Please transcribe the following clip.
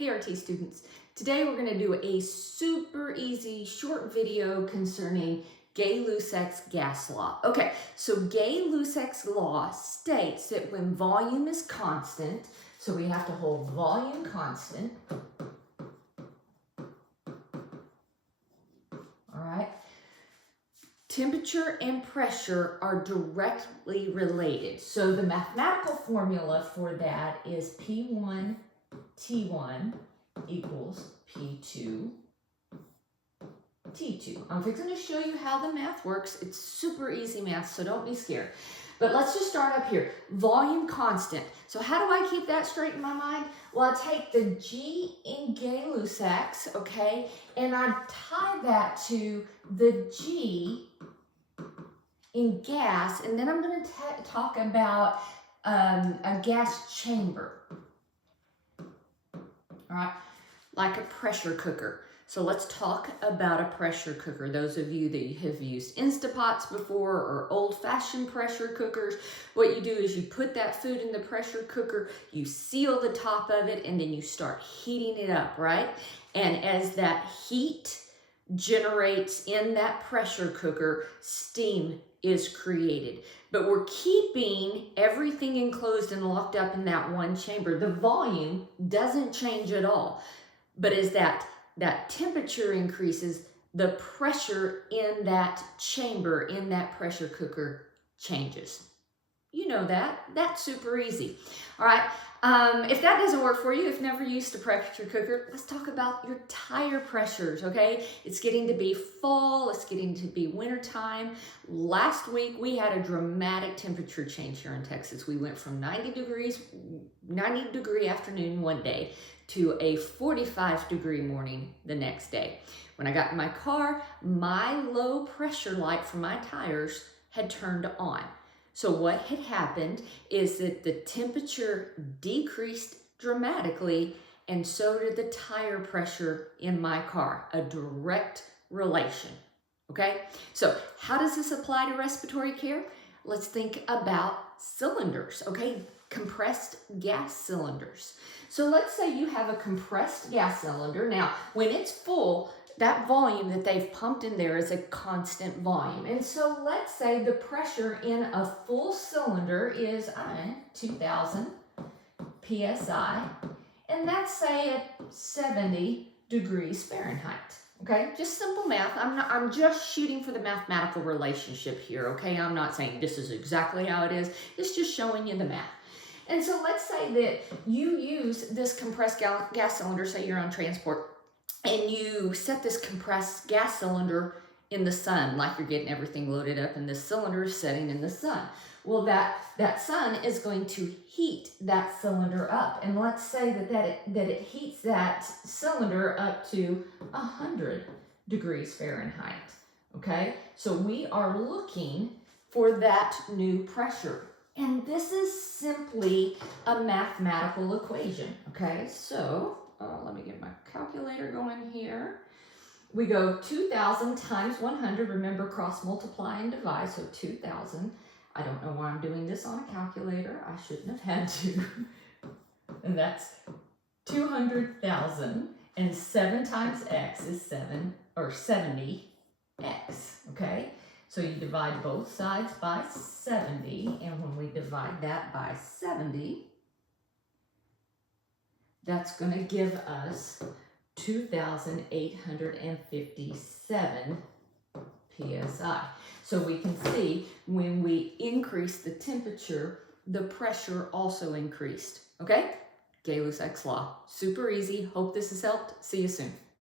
Hey RT students, today we're going to do a super easy short video concerning Gay-Lussac's gas law. Okay, so Gay-Lussac's law states that when volume is constant, so we have to hold volume constant, all right, temperature and pressure are directly related. So the mathematical formula for that is P1 T1 equals P2 T2. I'm fixing to show you how the math works. It's super easy math, so don't be scared. But let's just start up here. Volume constant. So how do I keep that straight in my mind? Well, I take the G in Gay-Lussac's, okay, and I tie that to the G in gas, and then I'm going to talk about a gas chamber. All right, like a pressure cooker. So let's talk about a pressure cooker. Those of you that have used Instapots before or old-fashioned pressure cookers, what you do is you put that food in the pressure cooker, you seal the top of it, and then you start heating it up, right? And as that heat generates in that pressure cooker, steam is created. But we're keeping everything enclosed and locked up in that one chamber. The volume doesn't change at all. But as that temperature increases, the pressure in that chamber, in that pressure cooker changes. You know that. That's super easy. All right. If that doesn't work for you, if never used a pressure cooker, let's talk about your tire pressures, okay? It's getting to be fall. It's getting to be wintertime. Last week, we had a dramatic temperature change here in Texas. We went from 90 degree afternoon one day to a 45-degree morning the next day. When I got in my car, my low pressure light for my tires had turned on. So what had happened is that the temperature decreased dramatically, and so did the tire pressure in my car, a direct relation, okay? So how does this apply to respiratory care? Let's think about cylinders, okay? Compressed gas cylinders. So let's say you have a compressed gas cylinder. Now, when it's full, that volume that they've pumped in there is a constant volume. And so let's say the pressure in a full cylinder is 2,000 PSI, and that's say at 70 degrees Fahrenheit. Okay, just simple math. I'm just shooting for the mathematical relationship here, okay? I'm not saying this is exactly how it is. It's just showing you the math. And so let's say that you use this compressed gas cylinder, say you're on transport, and you set this compressed gas cylinder in the sun, like you're getting everything loaded up, and this cylinder is setting in the sun. Well, that sun is going to heat that cylinder up. And let's say that it heats that cylinder up to 100 degrees Fahrenheit, okay? So we are looking for that new pressure. And this is simply a mathematical equation, okay? So let me get my calculator going here. We go 2,000 times 100. Remember, cross multiply and divide, so 2,000. I don't know why I'm doing this on a calculator. I shouldn't have had to. And that's 200,000. And 7 times x is 70x, okay? So you divide both sides by 70, and when we divide that by 70, that's going to give us 2,857 PSI. So we can see when we increase the temperature, the pressure also increased. Okay? Gay-Lussac's law. Super easy. Hope this has helped. See you soon.